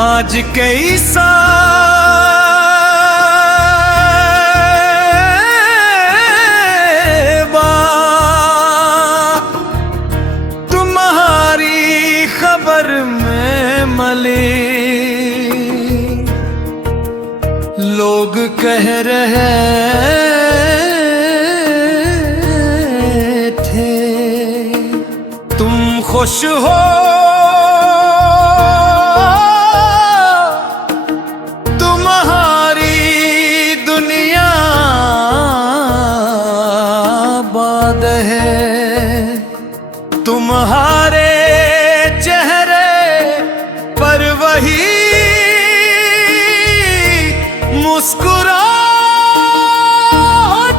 आज कई साल बाद तुम्हारी खबर में मली, लोग कह रहे थे तुम खुश हो, तुम्हारे चेहरे पर वही मुस्कुराहट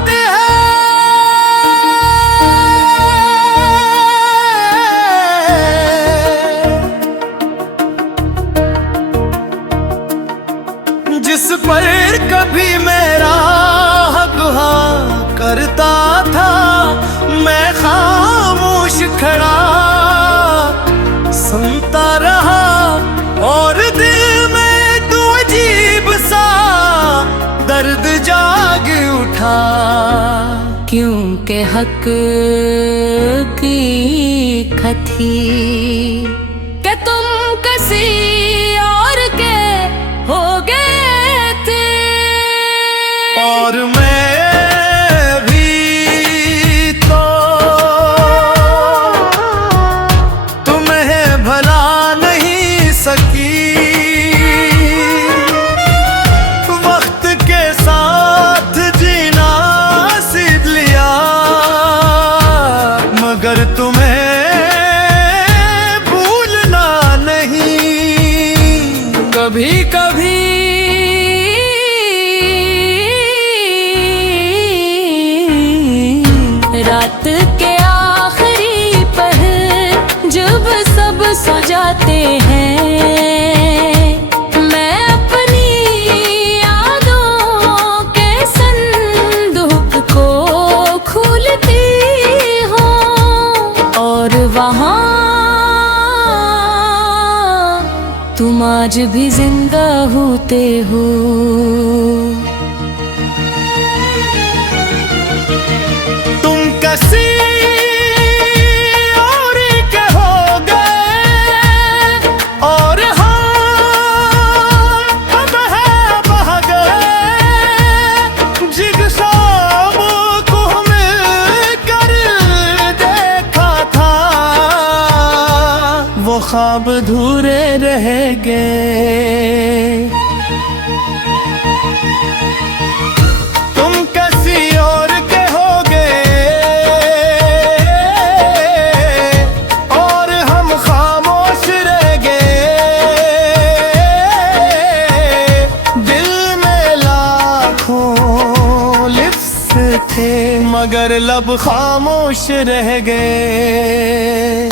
है। जिस पर कभी मेरा हक हुआ करता था, मैं खामोश खड़ा सुनता रहा, और दिल में तू अजीब सा दर्द जाग उठा। क्योंकि हक की कथी कि तुम किसी और के हो गए थे, और मैं कभी कभी रात के आखिरी पहर जब सब सो जाते हैं, मैं अपनी यादों के संदूक को खोलती हूँ, और वहाँ तुम आज भी जिंदा होते हो। तुम किसी और के हो गए, और हाँ अब है बह गए। जिगसाम को मिलकर देखा था, वो ख्वाब अधूरे रह गए। तुम किसी और के हो गए, और हम खामोश रह गए। दिल में लाखों लिफ्स थे, मगर लब खामोश रह गए।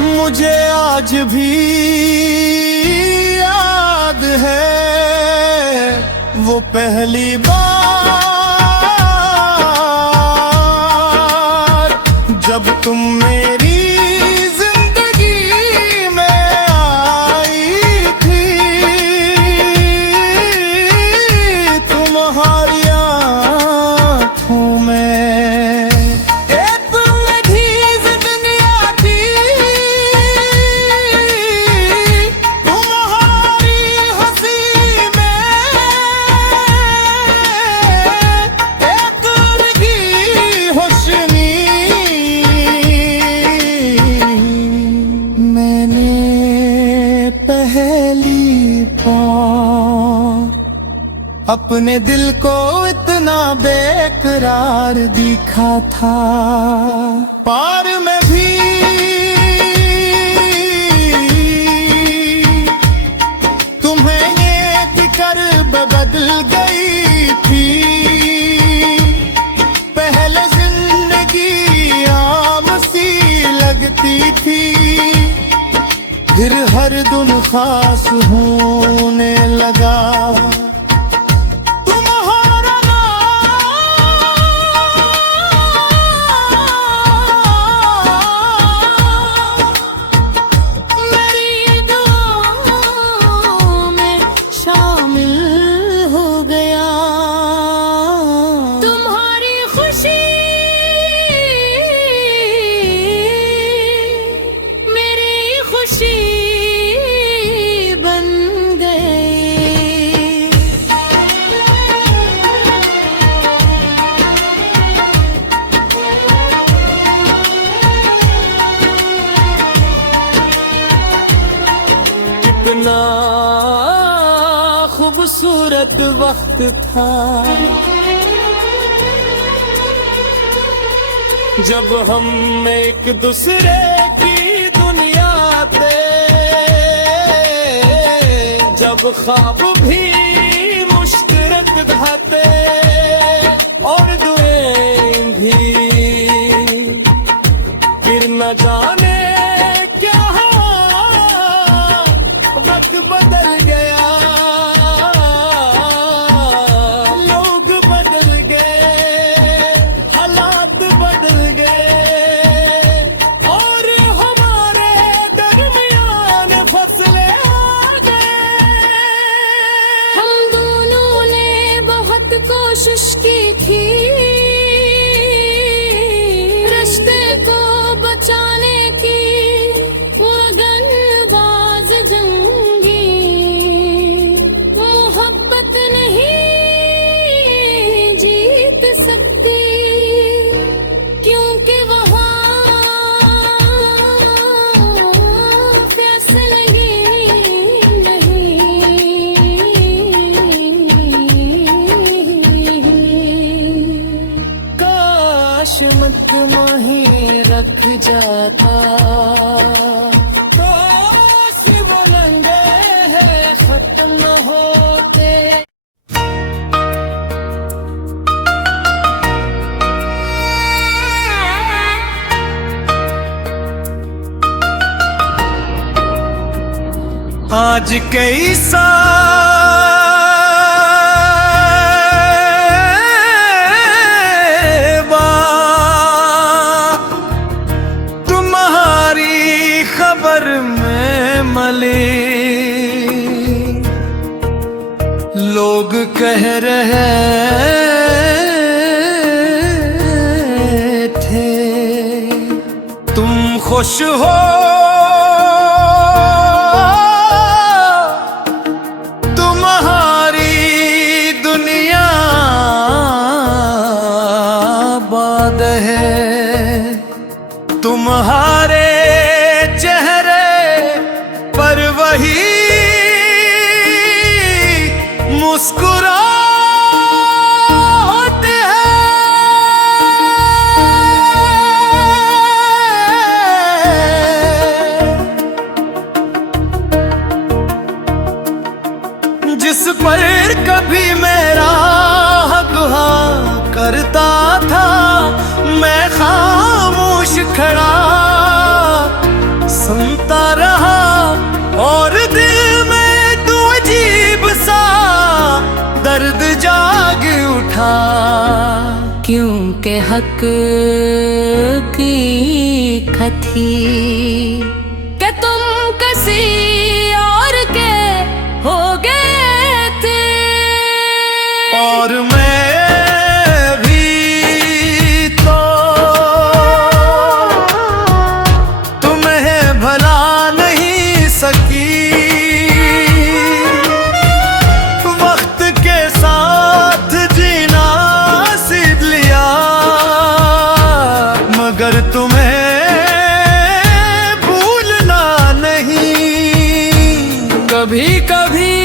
मुझे आज भी याद है वो पहली बार जब तुम मेरी जिंदगी में आई थी। तुम्हारी आँखों में अपने दिल को इतना बेकरार दिखा था। पार में भी तुम्हें ये कर बदल गई थी। पहले जिंदगी आम सी लगती थी, फिर हर दिन खास होने लगा। कितना खूबसूरत वक्त था जब हम एक दूसरे की दुनिया थे, जब ख्वाब भी मुश्तरक ढाते और दुआएं भी। फिर न जाने क्या वक्त बदल गया, लोग बदल गए, हालात बदल गए और हमारे दरमियान फसलें आ गए। हम दोनों ने बहुत कोशिश की थी रिश्ते को बचाने की, वगनबाज जंगी मोहब्बत नहीं जीत सकती, क्योंकि वहाँ फैसले नहीं। काश मत माही रख जाता, काश वो लंगे हैं खत्म न होते। आज कई तुम्हारी खबर में मली, लोग कह रहे थे तुम खुश हो, तुम्हारे चेहरे पर वही मुस्कुराहट है। जिस पर कभी मेरा हक करता था, मैं खामोश खड़ा सुनता रहा और दिल में तू अजीब सा दर्द जाग उठा। क्योंकि हक की खथी कि तुम किसी और के हो गए थे, और मैं वक्त के साथ जीना सीख लिया, मगर तुम्हें भूलना नहीं। कभी कभी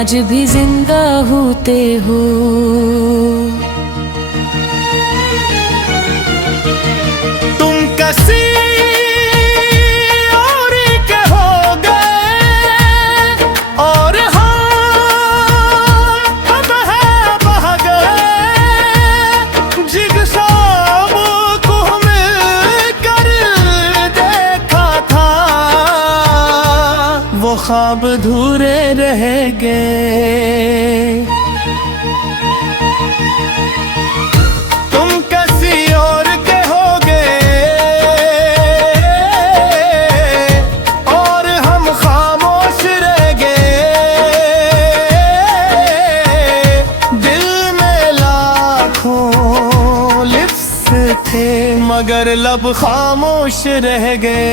आज भी जिंदा होते हो। तुम किसी और के हो गए और हम अब है बह गए। जिगसाम को मिलकर देखा था, वो ख्वाब अधूरे रह गए। तुम किसी और के हो गए और हम खामोश रह गए। दिल में लाखों लिप्स थे मगर लब खामोश रह गए।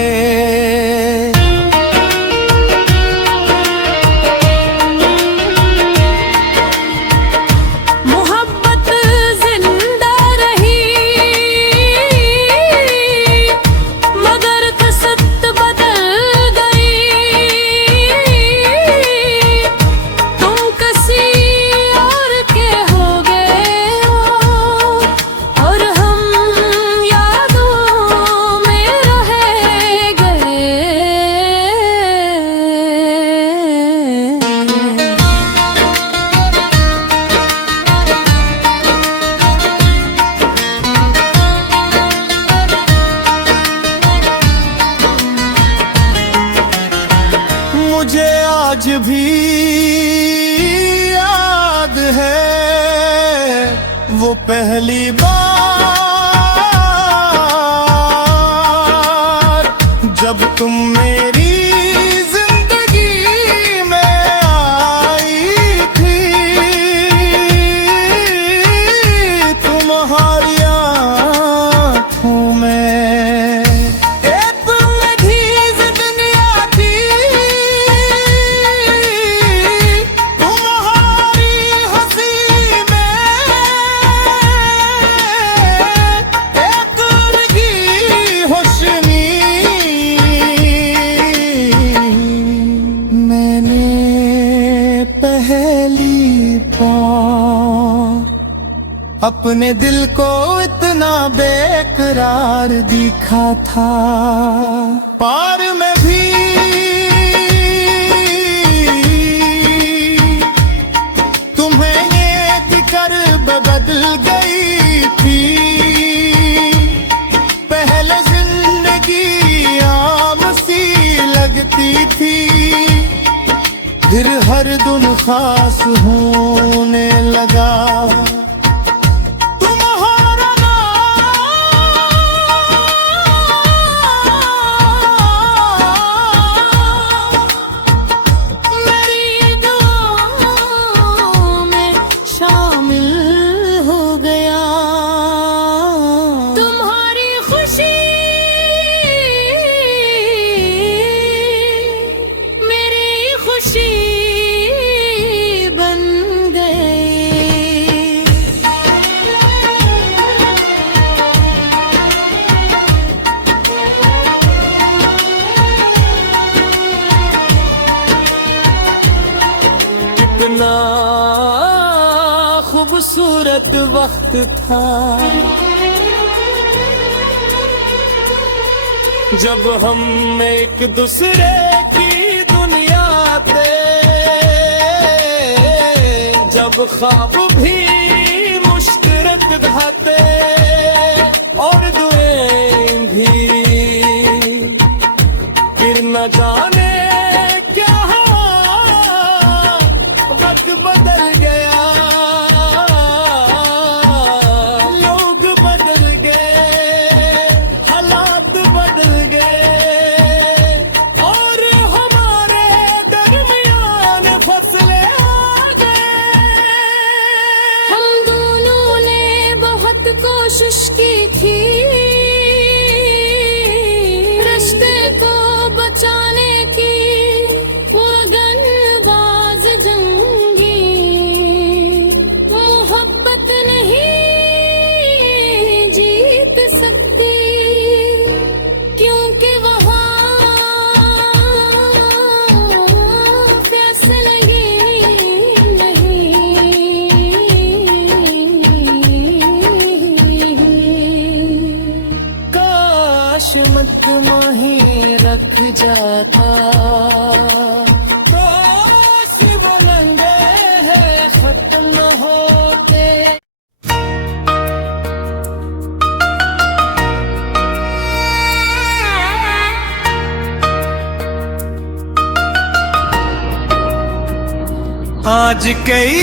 मुझे आज भी याद है वो पहली बार जब तुम मेरी जिंदगी में आई थी। तुम्हारी आँखों में एक लजीज दुनिया थी। तुम्हारी हंसी में एक लगी रोशनी। मैंने पहली बार अपने दिल को इतना बेकरार दिखा था। पार में भी तुम्हें एक कर बदल गई थी। पहले जिंदगी आम सी लगती थी, फिर हर दिन खास होने लगा। तुम्हारा नाम मेरी दुआओं में शामिल हो गया। तुम्हारी खुशी मेरी खुशी बन गई। कितना खूबसूरत वक्त था जब हम एक दूसरे की दुनिया थे। जब ख्वाब भी मुश्तरक ढाते और दुआएं भी, फिर न जाने क्या हुआ वक्त बदल गया। लोग बदल गए, हालात बदल गए और हमारे दरमियान फसले आ गए। हम दोनों ने बहुत कोशिश की थी रिश्ते को बचाने की। वो लगनबाज जंगी मोहब्बत नहीं जीत सकती, क्योंकि वहाँ प्यास लगी मत माही रख जाता। काश वो नंगे हैं खत्म न होते। आज कई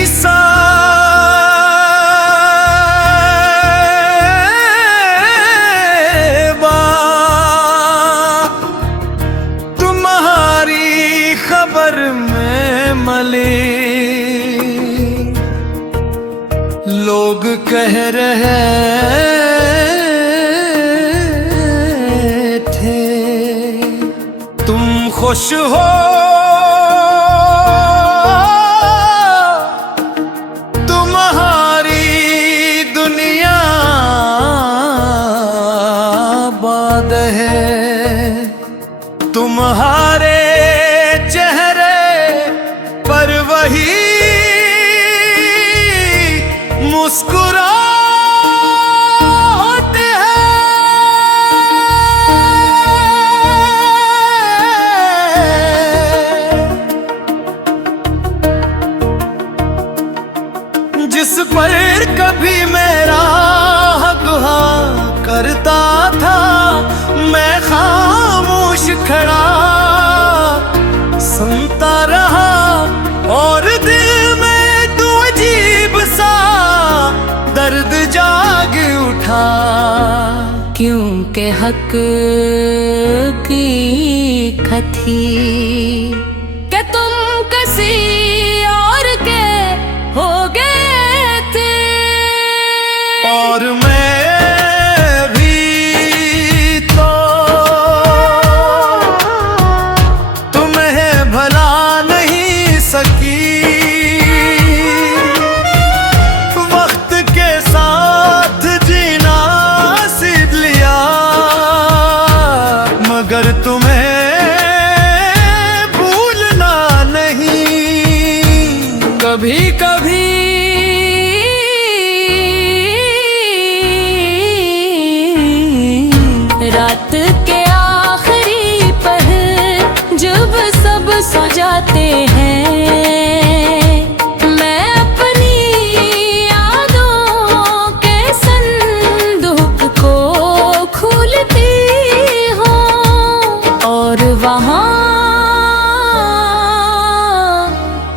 तुम्हारी खबर में मले, लोग कह रहे थे तुम खुश हो, तुम्हारे चेहरे पर वही मुस्कुराहट है। जिस पर कभी मेरा हक करता था, मैं खामोश खड़ा सुनता रहा, और दिल में तू अजीब सा दर्द जाग उठा। क्योंकि हक की कथी कि तुम किसी और के हो गए थे, और मैं मगर तुम्हें भूलना नहीं। कभी कभी रात के आखिरी पहर जब सब सो जाते हैं, मैं अपनी यादों के संदूक को खोलती और वहाँ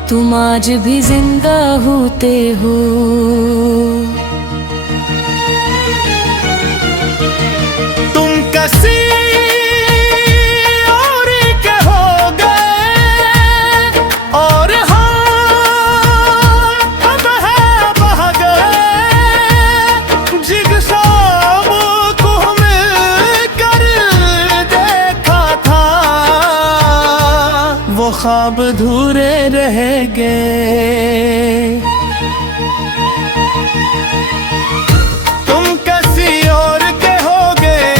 तुम आज भी जिंदा होते हो। तुम किसी और के हो गए, और हम है बह गए। जिगसाम को मिलकर देखा था, वो ख्वाब अधूरे रह गए। तुम किसी और के हो गए,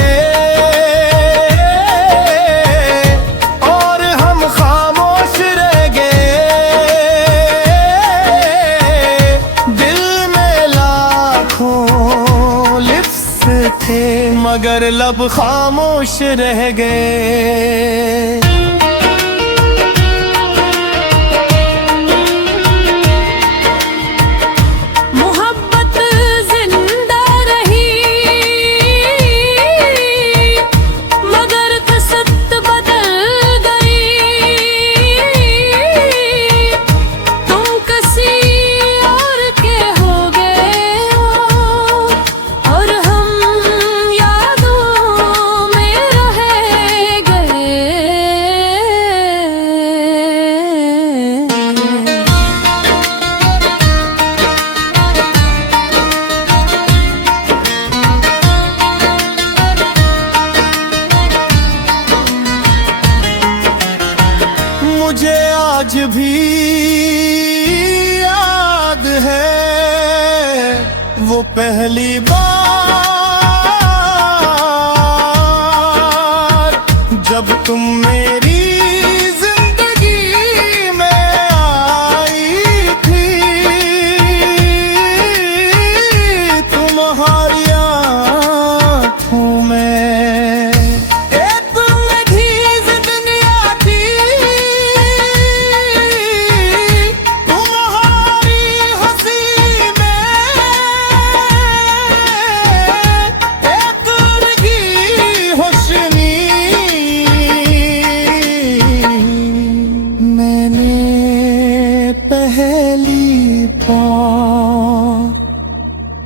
और हम खामोश रह गए। दिल में लाखों लिफ्स थे, मगर लब खामोश रह गए। मुझे आज भी याद है वो पहली बार जब तुम मेरी जिंदगी में आई थी। तुम्हारी आँखों में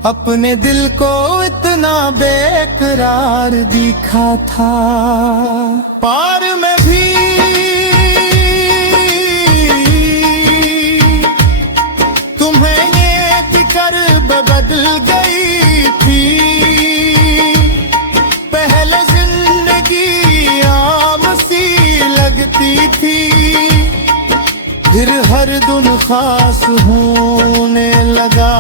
अपने दिल को इतना बेकरार दिखा था। पार में भी तुम्हें ये कर बदल गई थी। पहले जिंदगी आम सी लगती थी, फिर हर दिन खास होने लगा।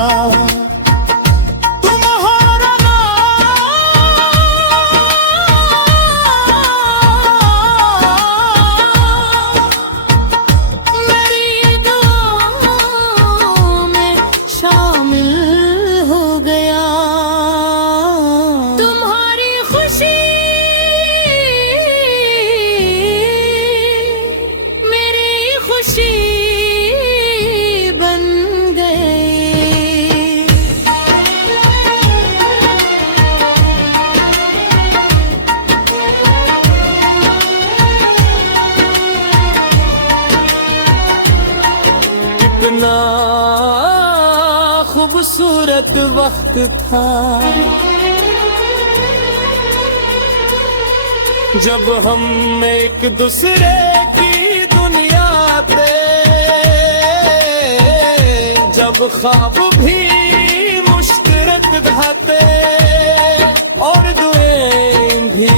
कितना खूबसूरत वक्त था जब हम एक दूसरे की दुनिया थे, जब ख्वाब भी मुश्तरक ढाते और दुआएं भी।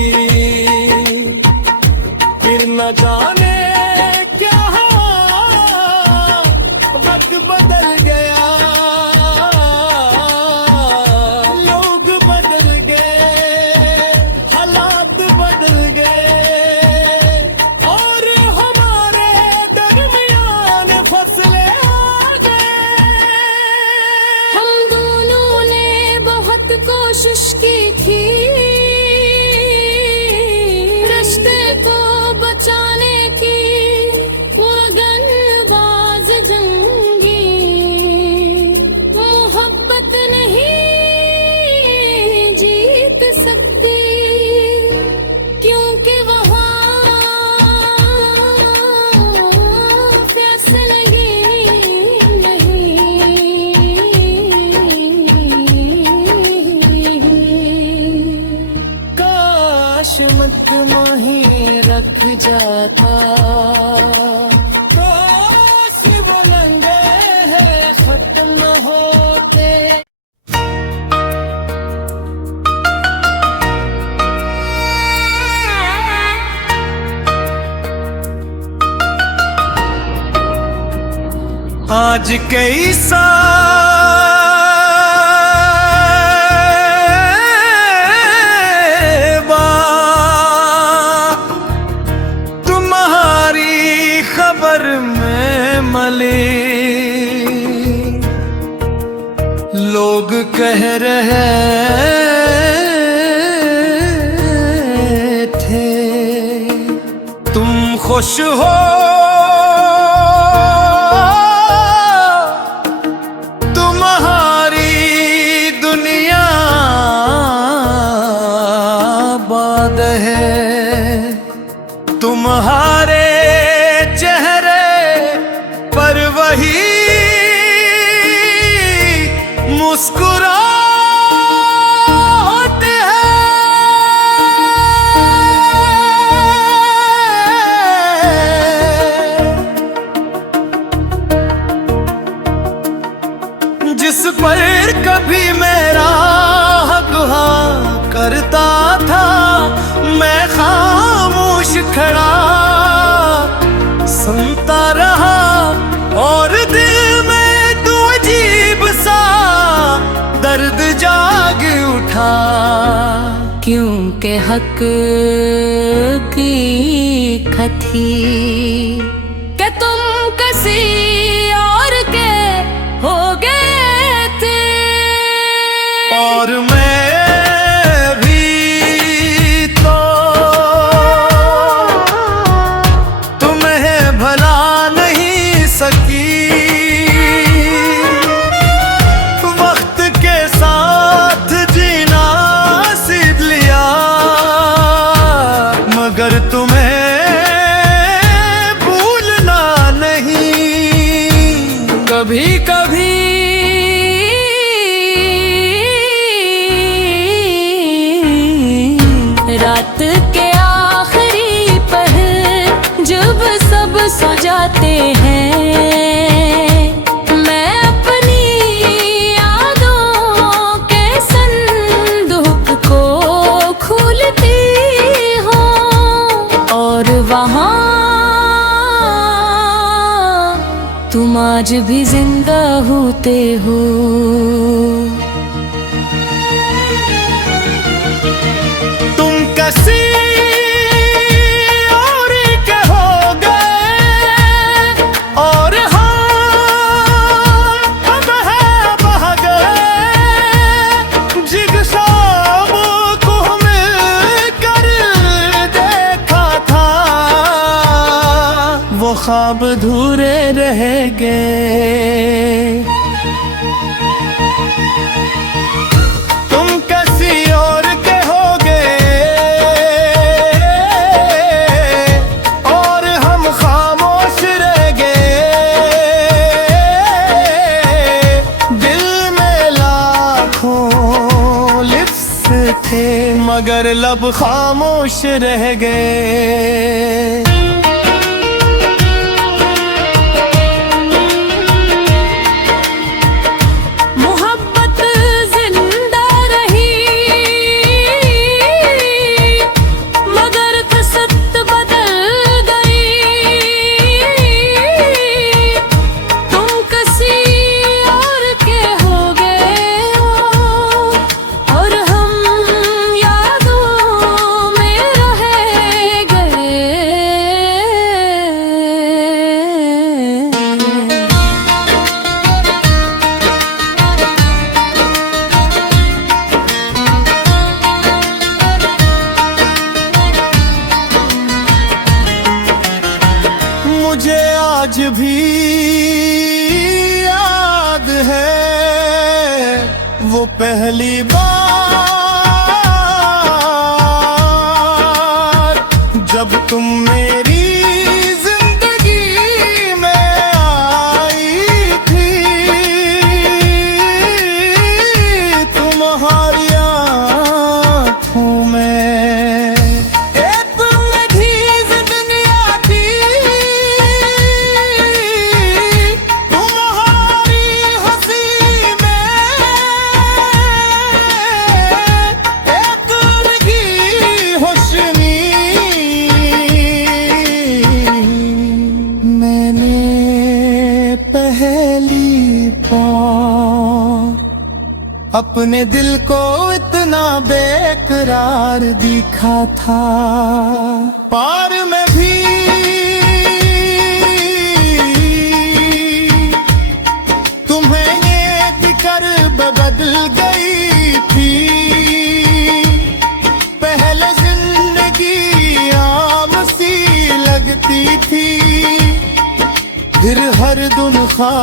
फिर न जाने क्या वक्त बदल गया, लोग बदल गए, हालात बदल गए और हमारे दरमियान फसले आ गए। हम दोनों ने बहुत कोशिश की थी रिश्ते को बचाने की, लगनबाज जंगी मोहब्बत नहीं जीत सकती, क्योंकि वहाँ फैसले नहीं। काश मत वहीं रख जाता, काश वो नंगे हैं खत्म न होते। आज कई तुम्हारी खबर में मली, लोग कह रहे थे तुम खुश हो, तुम्हारे चेहरे पर वही मुस्कुराहट है। जिस पर कभी मेरा हक हुआ करता था, मैं खामोश खड़ा सुनता रहा और दिल में तू अजीब सा दर्द जाग उठा। क्योंकि हक की कथी कि तुम किसी और के हो गए थे, और मैं कभी कभी आज भी जिंदा होते हो। तुम किसी और के हो गए और हम है बह गए। जिगसाम को मिलकर देखा था, वो ख्वाब अधूरे रह गए। तुम किसी और के हो गए और हम खामोश रह गए। दिल में लाखों लिप्स थे मगर लब खामोश रह गए। मुझे आज भी याद है वो पहली बार जब तुम मेरी जिंदगी में आई थी। तुम्हारी आँखों में एक लजीज दुनिया थी। तुम्हारी हंसी में एक लगी रोशनी। मैंने पहली बार अपने दिल को इतना बेकरार दिखा था। पार में भी तुम्हें ये कर बदल गई थी। पहले जिंदगी आम सी लगती थी, फिर हर दुन खा